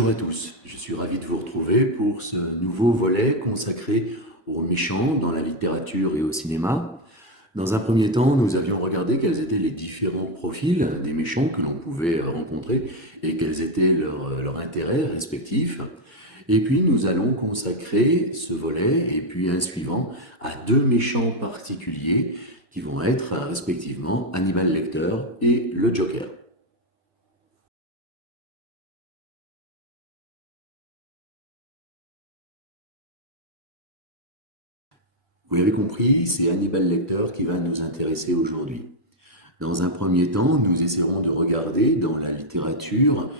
Bonjour à tous, je suis ravi de vous retrouver pour ce nouveau volet consacré aux méchants dans la littérature et au cinéma. Dans un premier temps, nous avions regardé quels étaient les différents profils des méchants que l'on pouvait rencontrer et quels étaient leurs intérêts respectifs. Et puis nous allons consacrer ce volet et puis un suivant à deux méchants particuliers qui vont être respectivement Hannibal Lecter et le Joker. Vous l'avez compris, c'est Hannibal Lecter qui va nous intéresser aujourd'hui. Dans un premier temps, nous essaierons de regarder dans la littérature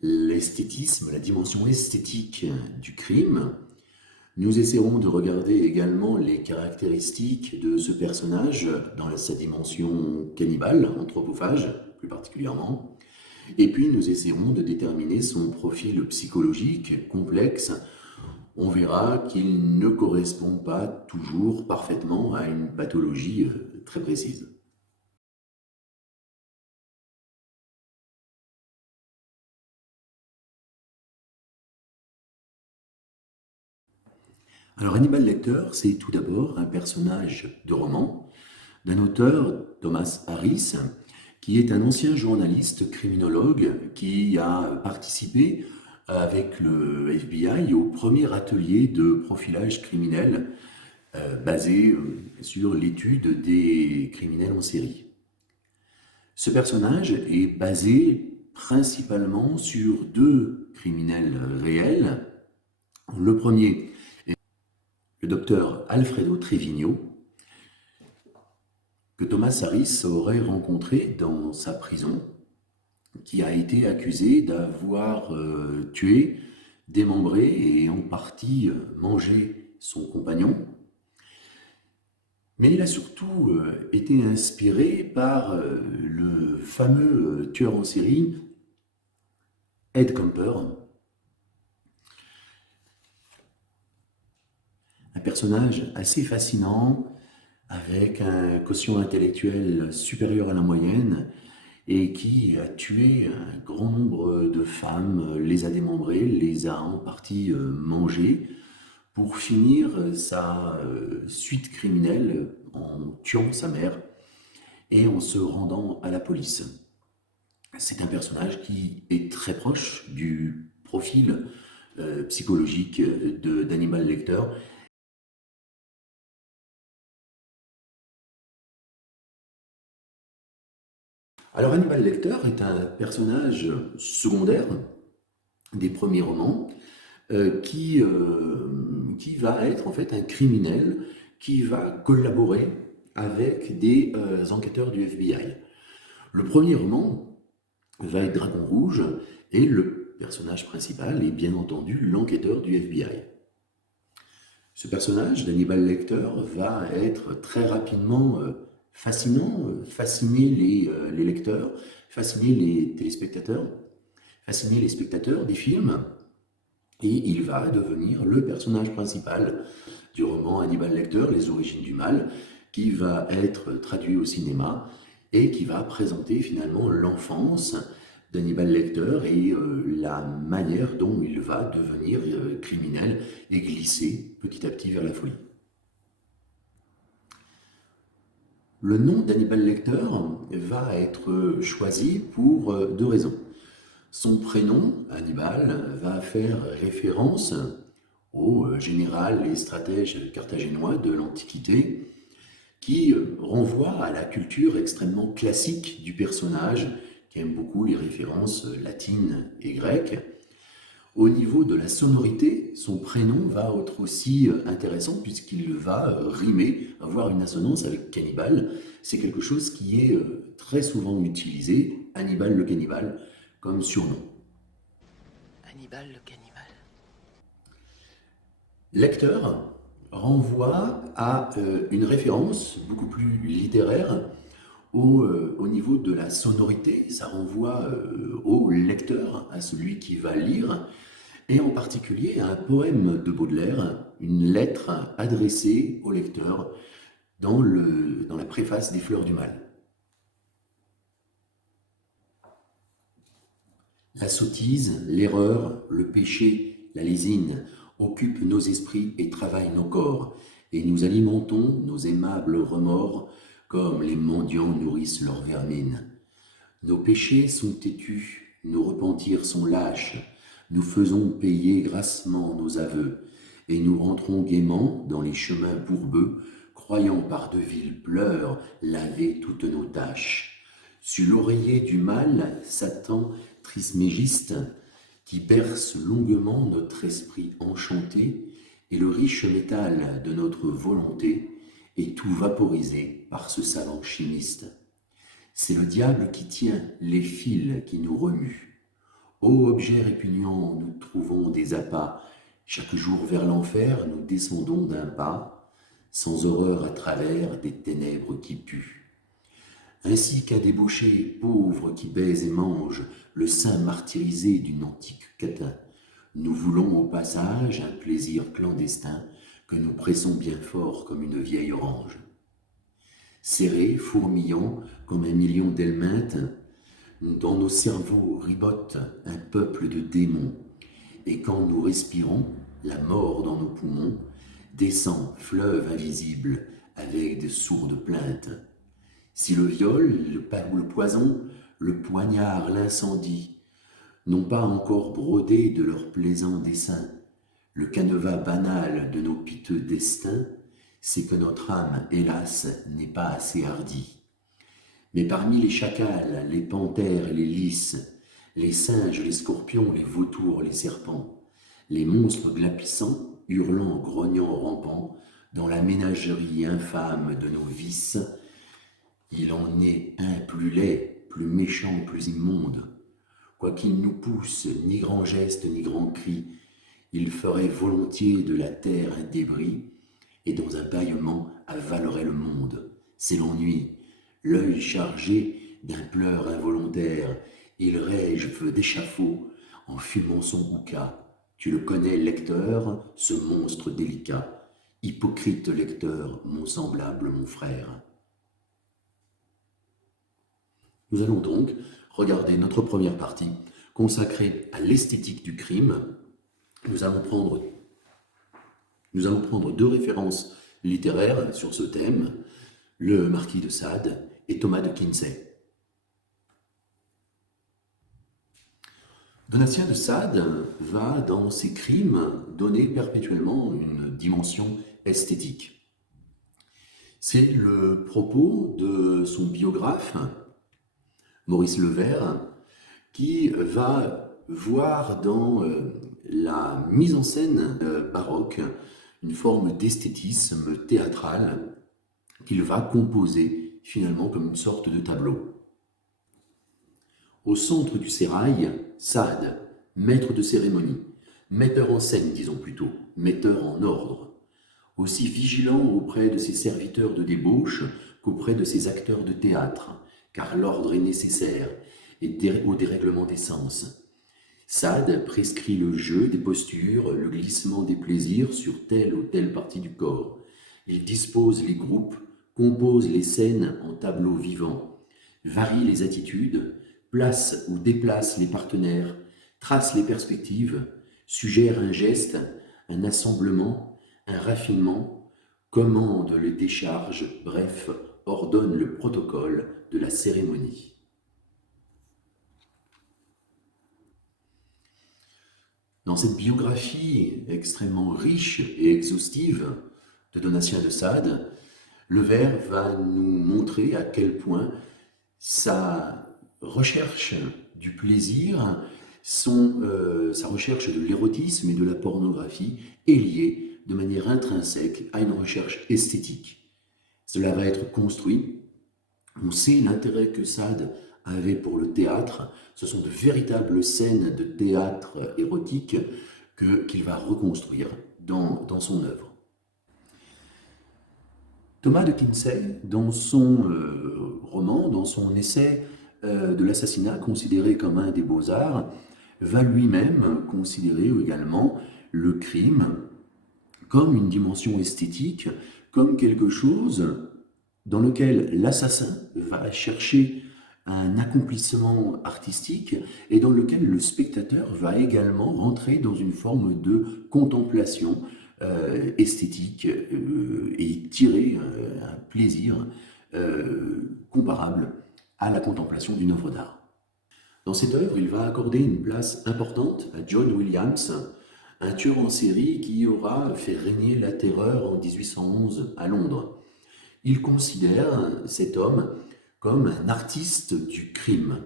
l'esthétisme, la dimension esthétique du crime. Nous essaierons de regarder également les caractéristiques de ce personnage dans sa dimension cannibale, anthropophage plus particulièrement. Et puis nous essaierons de déterminer son profil psychologique complexe. On verra qu'il ne correspond pas toujours parfaitement à une pathologie très précise. Alors Hannibal Lecter, c'est tout d'abord un personnage de roman d'un auteur, Thomas Harris, qui est un ancien journaliste criminologue qui a participé avec le FBI au premier atelier de profilage criminel basé sur l'étude des criminels en série. Ce personnage est basé principalement sur deux criminels réels. Le premier est le docteur Alfredo Trevino, que Thomas Harris aurait rencontré dans sa prison, qui a été accusé d'avoir tué, démembré et en partie mangé son compagnon. Mais il a surtout été inspiré par le fameux tueur en série Ed Kemper, un personnage assez fascinant, avec un quotient intellectuel supérieur à la moyenne et qui a tué un grand nombre de femmes, les a démembrées, les a en partie mangées, pour finir sa suite criminelle en tuant sa mère et en se rendant à la police. C'est un personnage qui est très proche du profil psychologique d'Hannibal Lecter. Alors Hannibal Lecter est un personnage secondaire des premiers romans qui va être en fait un criminel qui va collaborer avec des enquêteurs du FBI. Le premier roman va être Dragon Rouge et le personnage principal est bien entendu l'enquêteur du FBI. Ce personnage d'Hannibal Lecter va être très rapidement fascinant, fasciner les lecteurs, fasciner les téléspectateurs, fasciner les spectateurs des films, et il va devenir le personnage principal du roman Hannibal Lecter, Les origines du mal, qui va être traduit au cinéma et qui va présenter finalement l'enfance d'Hannibal Lecter et la manière dont il va devenir criminel et glisser petit à petit vers la folie. Le nom d'Hannibal Lecter va être choisi pour deux raisons. Son prénom, Hannibal, va faire référence au général et stratège carthaginois de l'Antiquité, qui renvoie à la culture extrêmement classique du personnage, qui aime beaucoup les références latines et grecques. Au niveau de la sonorité, son prénom va être aussi intéressant puisqu'il va rimer, avoir une assonance avec cannibale. C'est quelque chose qui est très souvent utilisé, Hannibal le cannibale, comme surnom. Hannibal le cannibale. Lecteur renvoie à une référence beaucoup plus littéraire au niveau de la sonorité. Ça renvoie au lecteur, à celui qui va lire, et en particulier à un poème de Baudelaire, une lettre adressée au lecteur dans la préface des Fleurs du Mal. La sottise, l'erreur, le péché, la lésine occupent nos esprits et travaillent nos corps, et nous alimentons nos aimables remords comme les mendiants nourrissent leur vermine. Nos péchés sont têtus, nos repentirs sont lâches, nous faisons payer grassement nos aveux, et nous rentrons gaiement dans les chemins bourbeux, croyant par de vils pleurs laver toutes nos tâches. Sur l'oreiller du mal, Satan trismégiste, qui berce longuement notre esprit enchanté, et le riche métal de notre volonté est tout vaporisé par ce savant chimiste. C'est le diable qui tient les fils qui nous remuent. Ô objet répugnant, nous trouvons des appâts. Chaque jour vers l'enfer, nous descendons d'un pas, sans horreur à travers des ténèbres qui puent. Ainsi qu'un débauché pauvre qui baise et mange le sein martyrisé d'une antique catin, nous voulons au passage un plaisir clandestin que nous pressons bien fort comme une vieille orange. Serrés, fourmillant comme un million d'helminthes, dans nos cerveaux ribote un peuple de démons, et quand nous respirons, la mort dans nos poumons descend fleuve invisible avec de sourdes plaintes. Si le viol, le poison, le poignard, l'incendie n'ont pas encore brodé de leurs plaisants desseins le canevas banal de nos piteux destins, c'est que notre âme, hélas, n'est pas assez hardie. Mais parmi les chacals, les panthères et les lys, les singes, les scorpions, les vautours, les serpents, les monstres glapissants, hurlant, grognant, rampant, dans la ménagerie infâme de nos vices, il en est un plus laid, plus méchant, plus immonde. Quoiqu'il nous pousse ni grand geste ni grand cri, il ferait volontiers de la terre un débris, et dans un bâillement avalerait le monde. C'est l'ennui, l'œil chargé d'un pleur involontaire, il rêve d'échafaud en fumant son hookah. Tu le connais, lecteur, ce monstre délicat. Hypocrite lecteur, mon semblable, mon frère. Nous allons donc regarder notre première partie consacrée à l'esthétique du crime. Nous allons prendre deux références littéraires sur ce thème, le Marquis de Sade et Thomas de Quincey. Donatien de Sade va, dans ses crimes, donner perpétuellement une dimension esthétique. C'est le propos de son biographe, Maurice Levert, qui va voir dans la mise en scène baroque une forme d'esthétisme théâtral qu'il va composer finalement comme une sorte de tableau. Au centre du sérail, Sade, maître de cérémonie, metteur en scène, disons plutôt, metteur en ordre, aussi vigilant auprès de ses serviteurs de débauche qu'auprès de ses acteurs de théâtre, car l'ordre est nécessaire au dérèglement des sens. Sade prescrit le jeu des postures, le glissement des plaisirs sur telle ou telle partie du corps. Il dispose les groupes, compose les scènes en tableaux vivants, varie les attitudes, place ou déplace les partenaires, trace les perspectives, suggère un geste, un assemblement, un raffinement, commande les décharges, bref, ordonne le protocole de la cérémonie. Dans cette biographie extrêmement riche et exhaustive de Donatien de Sade, Levert va nous montrer à quel point sa recherche du plaisir, sa recherche de l'érotisme et de la pornographie est liée de manière intrinsèque à une recherche esthétique. Cela va être construit. On sait l'intérêt que Sade avait pour le théâtre. Ce sont de véritables scènes de théâtre érotique qu'il va reconstruire dans son œuvre. Thomas de Quincey, dans son roman, dans son essai de l'assassinat, considéré comme un des beaux-arts, va lui-même considérer également le crime comme une dimension esthétique, comme quelque chose dans lequel l'assassin va chercher un accomplissement artistique et dans lequel le spectateur va également rentrer dans une forme de contemplation esthétique et tirer un plaisir comparable à la contemplation d'une œuvre d'art. Dans cette œuvre, il va accorder une place importante à John Williams, un tueur en série qui aura fait régner la terreur en 1811 à Londres. Il considère cet homme comme un artiste du crime.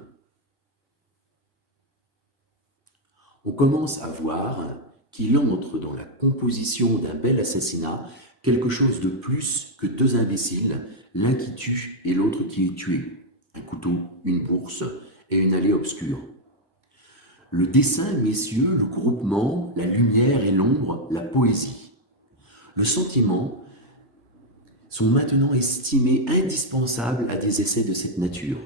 On commence à voir qu'il entre dans la composition d'un bel assassinat quelque chose de plus que deux imbéciles, l'un qui tue et l'autre qui est tué. Un couteau, une bourse et une allée obscure. Le dessin, messieurs, le groupement, la lumière et l'ombre, la poésie. Le sentiment sont maintenant estimés indispensables à des essais de cette nature.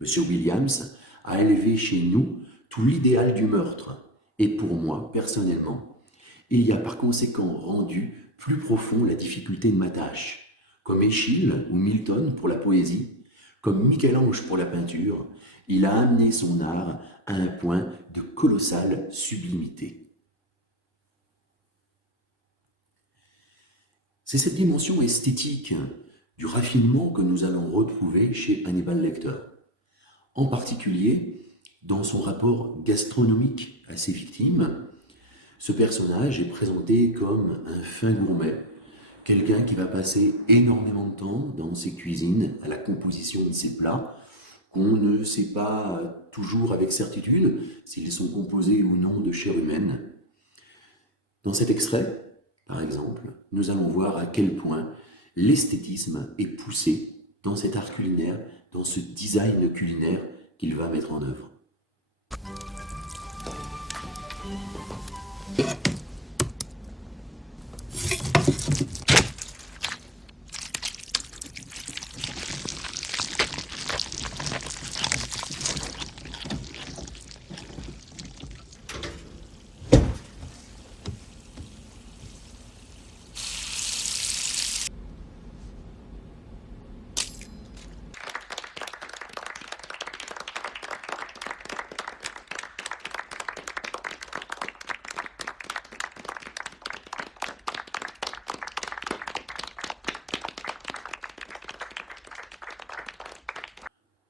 M. Williams a élevé chez nous tout l'idéal du meurtre, et pour moi, personnellement, il y a par conséquent rendu plus profond la difficulté de ma tâche, comme Échille ou Milton pour la poésie, comme Michel-Ange pour la peinture, il a amené son art à un point de colossale sublimité. C'est cette dimension esthétique du raffinement que nous allons retrouver chez Hannibal Lecter, en particulier dans son rapport gastronomique à ses victimes. Ce personnage est présenté comme un fin gourmet, quelqu'un qui va passer énormément de temps dans ses cuisines, à la composition de ses plats, qu'on ne sait pas toujours avec certitude s'ils sont composés ou non de chair humaine. Dans cet extrait, par exemple, nous allons voir à quel point l'esthétisme est poussé dans cet art culinaire, dans ce design culinaire qu'il va mettre en œuvre.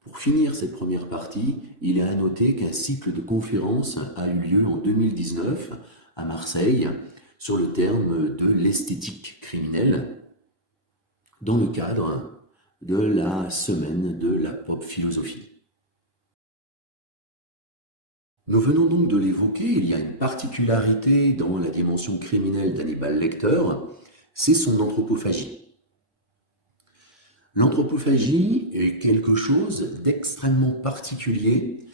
Pour finir cette première partie, il est à noter qu'un cycle de conférences a eu lieu en 2019 à Marseille sur le terme de l'esthétique criminelle dans le cadre de la semaine de la pop philosophie. Nous venons donc de l'évoquer, il y a une particularité dans la dimension criminelle d'Hannibal Lecter, c'est son anthropophagie. L'anthropophagie est quelque chose d'extrêmement particulier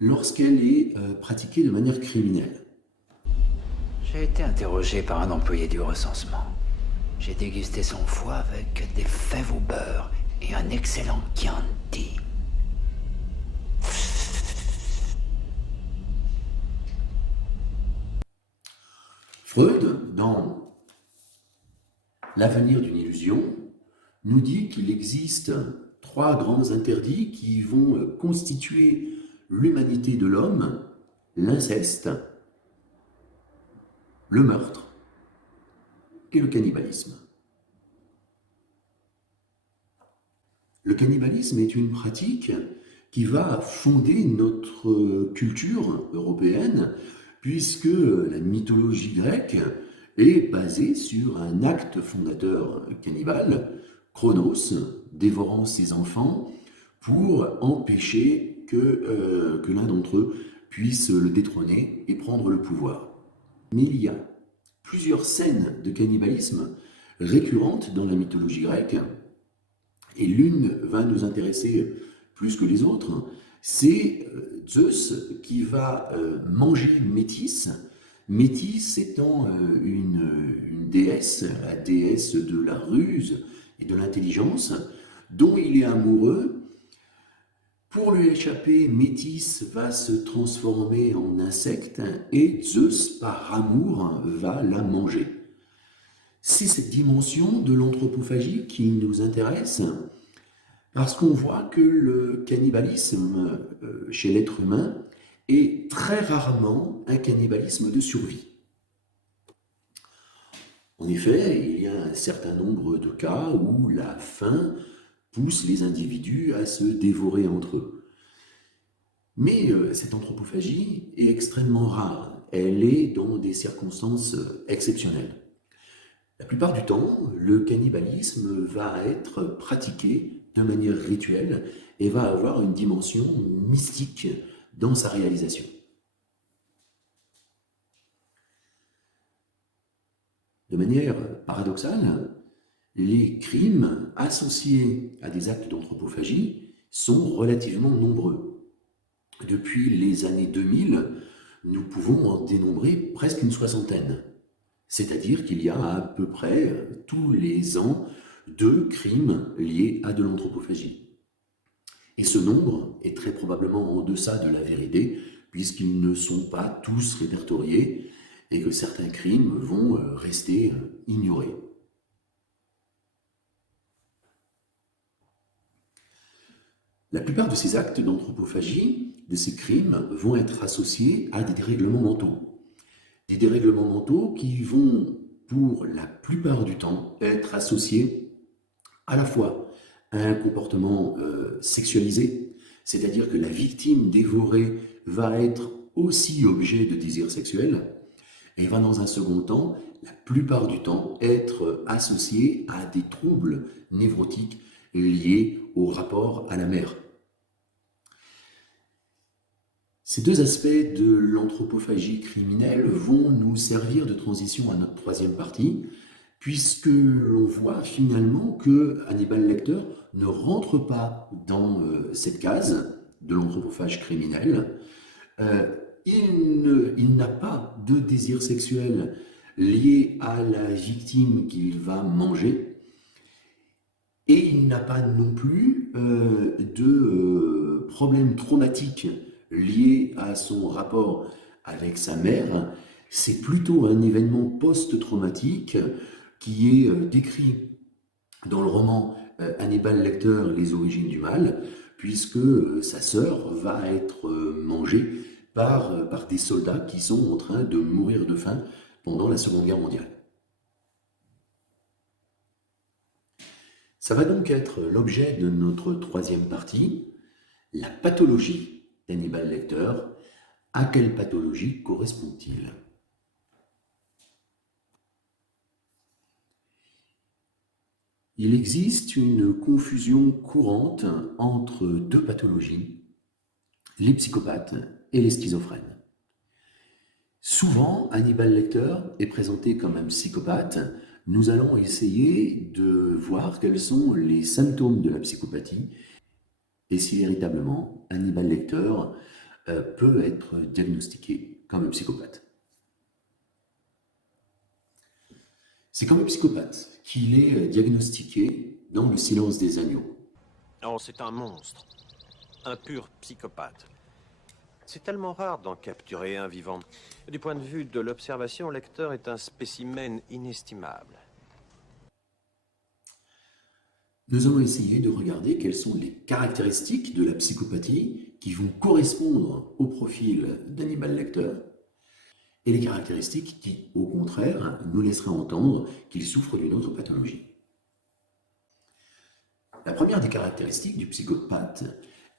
lorsqu'elle est pratiquée de manière criminelle. J'ai été interrogé par un employé du recensement. J'ai dégusté son foie avec des fèves au beurre et un excellent Chianti. Freud, dans L'avenir d'une illusion, nous dit qu'il existe trois grands interdits qui vont constituer l'humanité de l'homme: l'inceste, le meurtre et le cannibalisme. Le cannibalisme est une pratique qui va fonder notre culture européenne, puisque la mythologie grecque est basée sur un acte fondateur cannibale, Cronos, dévorant ses enfants pour empêcher que l'un d'entre eux puisse le détrôner et prendre le pouvoir. Mais il y a plusieurs scènes de cannibalisme récurrentes dans la mythologie grecque, et l'une va nous intéresser plus que les autres. C'est Zeus qui va manger une métisse. Métisse étant une déesse, la déesse de la ruse et de l'intelligence, dont il est amoureux. Pour lui échapper, Métis va se transformer en insecte et Zeus, par amour, va la manger. C'est cette dimension de l'anthropophagie qui nous intéresse, Parce qu'on voit que le cannibalisme chez l'être humain est très rarement un cannibalisme de survie. En effet, il y a un certain nombre de cas où la faim pousse les individus à se dévorer entre eux. Mais cette anthropophagie est extrêmement rare. Elle est dans des circonstances exceptionnelles. La plupart du temps, le cannibalisme va être pratiqué de manière rituelle et va avoir une dimension mystique dans sa réalisation. De manière paradoxale, les crimes associés à des actes d'anthropophagie sont relativement nombreux. Depuis les années 2000, nous pouvons en dénombrer presque une soixantaine. C'est-à-dire qu'il y a à peu près tous les ans 2 crimes liés à de l'anthropophagie. Et ce nombre est très probablement en deçà de la vérité, puisqu'ils ne sont pas tous répertoriés et que certains crimes vont rester ignorés. La plupart de ces actes d'anthropophagie, de ces crimes, vont être associés à des dérèglements mentaux. Des dérèglements mentaux qui vont, pour la plupart du temps, être associés à la fois à un comportement sexualisé, c'est-à-dire que la victime dévorée va être aussi objet de désir sexuel, et va dans un second temps, la plupart du temps, être associée à des troubles névrotiques liés au rapport à la mère. Ces 2 aspects de l'anthropophagie criminelle vont nous servir de transition à notre 3e partie, puisque l'on voit finalement que Hannibal Lecter ne rentre pas dans cette case de l'anthropophage criminel. Il n'a pas de désir sexuel lié à la victime qu'il va manger, et il n'a pas non plus de problème traumatique lié à son rapport avec sa mère. C'est plutôt un événement post-traumatique qui est décrit dans le roman Hannibal Lecter, Les origines du mal, puisque sa sœur va être mangée par des soldats qui sont en train de mourir de faim pendant la Seconde Guerre mondiale. Ça va donc être l'objet de notre 3e partie, la pathologie d'Hannibal Lecter. À quelle pathologie correspond-il ? Il existe une confusion courante entre 2 pathologies, les psychopathes et les schizophrènes. Souvent, Hannibal Lecter est présenté comme un psychopathe. Nous allons essayer de voir quels sont les symptômes de la psychopathie et si véritablement Hannibal Lecter peut être diagnostiqué comme un psychopathe. C'est comme un psychopathe qu'il est diagnostiqué dans Le silence des agneaux. Oh, c'est un monstre. Un pur psychopathe. C'est tellement rare d'en capturer un vivant. Du point de vue de l'observation, Lecter est un spécimen inestimable. Nous allons essayer de regarder quelles sont les caractéristiques de la psychopathie qui vont correspondre au profil d'Hannibal Lecter et les caractéristiques qui, au contraire, nous laisseraient entendre qu'il souffre d'une autre pathologie. La première des caractéristiques du psychopathe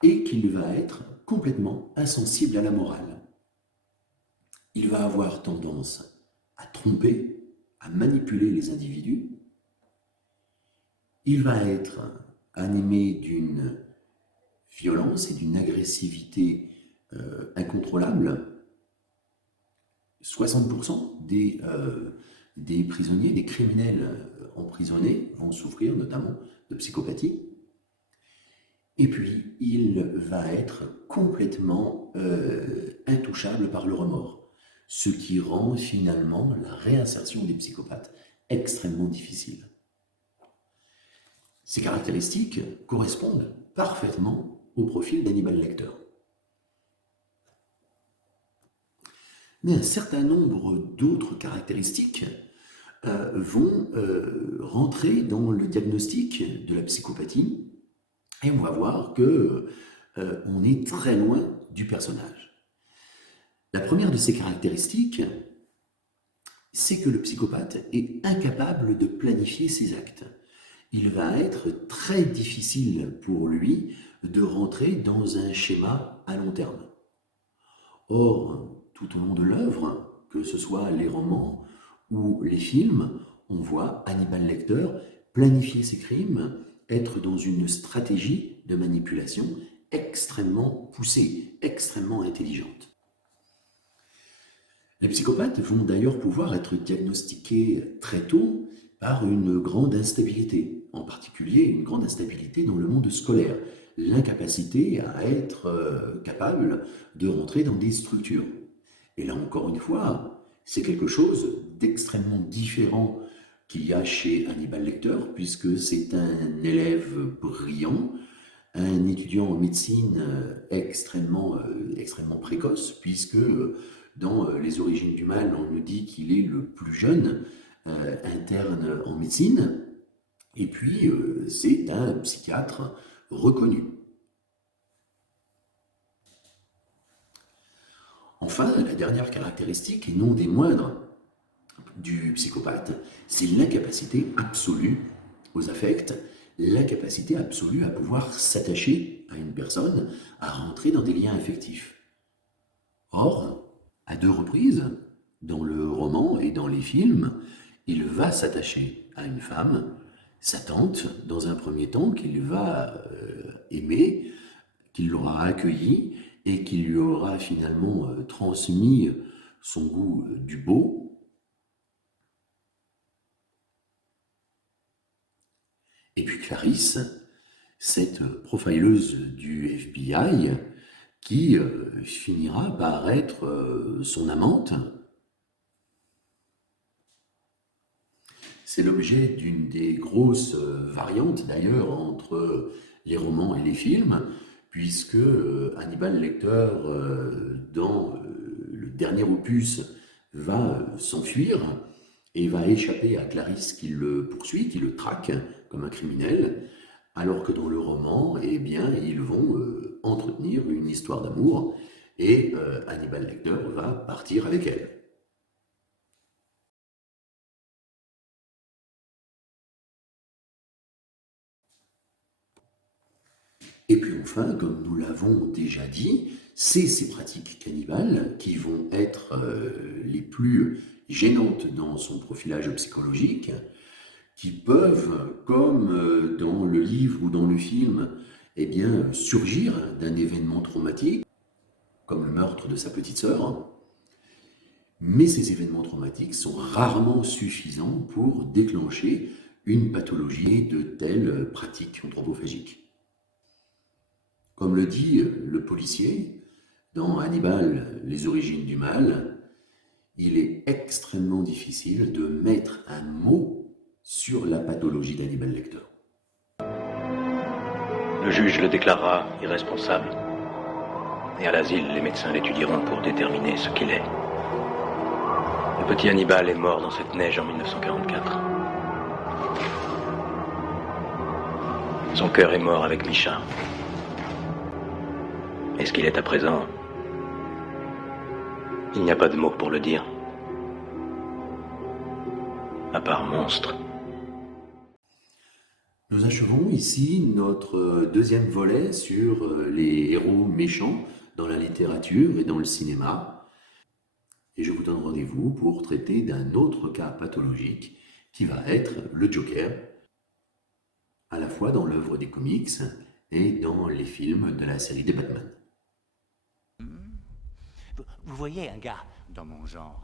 est qu'il va être complètement insensible à la morale. Il va avoir tendance à tromper, à manipuler les individus. Il va être animé d'une violence et d'une agressivité incontrôlable. 60% des prisonniers, des criminels emprisonnés vont souffrir notamment de psychopathie. Et puis, il va être complètement intouchable par le remords, ce qui rend finalement la réinsertion des psychopathes extrêmement difficile. Ces caractéristiques correspondent parfaitement au profil d'Hannibal Lecter. Mais un certain nombre d'autres caractéristiques vont rentrer dans le diagnostic de la psychopathie Et on va voir que on est très loin du personnage. La première de ces caractéristiques, c'est que le psychopathe est incapable de planifier ses actes. Il va être très difficile pour lui de rentrer dans un schéma à long terme. Or, tout au long de l'œuvre, que ce soit les romans ou les films, on voit Hannibal Lecter planifier ses crimes, être dans une stratégie de manipulation extrêmement poussée, extrêmement intelligente. Les psychopathes vont d'ailleurs pouvoir être diagnostiqués très tôt par une grande instabilité, en particulier une grande instabilité dans le monde scolaire, l'incapacité à être capable de rentrer dans des structures. Et là encore une fois, c'est quelque chose d'extrêmement différent qu'il y a chez Hannibal Lecter, puisque c'est un élève brillant, un étudiant en médecine extrêmement précoce, puisque dans Les Origines du Mal, on nous dit qu'il est le plus jeune interne en médecine, et puis c'est un psychiatre reconnu. Enfin, la dernière caractéristique, et non des moindres, du psychopathe, c'est l'incapacité absolue aux affects, l'incapacité absolue à pouvoir s'attacher à une personne, à rentrer dans des liens affectifs. Or, à 2 reprises, dans le roman et dans les films, il va s'attacher à une femme, sa tante, dans un premier temps, qu'il va aimer, qu'il l'aura accueillie et qui lui aura finalement transmis son goût du beau. Et puis Clarisse, cette profileuse du FBI, qui finira par être son amante. C'est l'objet d'une des grosses variantes d'ailleurs entre les romans et les films, puisque Hannibal Lecter, dans le dernier opus, va s'enfuir et va échapper à Clarisse qui le poursuit, qui le traque comme un criminel, alors que dans le roman, eh bien, ils vont entretenir une histoire d'amour et Hannibal Lecter va partir avec elle. Et puis enfin, comme nous l'avons déjà dit, c'est ces pratiques cannibales qui vont être les plus gênantes dans son profilage psychologique, qui peuvent, comme dans le livre ou dans le film, eh bien, surgir d'un événement traumatique, comme le meurtre de sa petite sœur. Mais ces événements traumatiques sont rarement suffisants pour déclencher une pathologie de telles pratiques anthropophagiques. Comme le dit le policier dans Hannibal, Les Origines du Mal, il est extrêmement difficile de mettre un mot sur la pathologie d'Hannibal Lecter. Le juge le déclarera irresponsable. Et à l'asile, les médecins l'étudieront pour déterminer ce qu'il est. Le petit Hannibal est mort dans cette neige en 1944. Son cœur est mort avec Micha. Et ce qu'il est à présent, il n'y a pas de mots pour le dire. À part monstre. Nous achevons ici notre deuxième volet sur les héros méchants dans la littérature et dans le cinéma. Et je vous donne rendez-vous pour traiter d'un autre cas pathologique qui va être le Joker, à la fois dans l'œuvre des comics et dans les films de la série des Batman. Vous voyez un gars dans mon genre.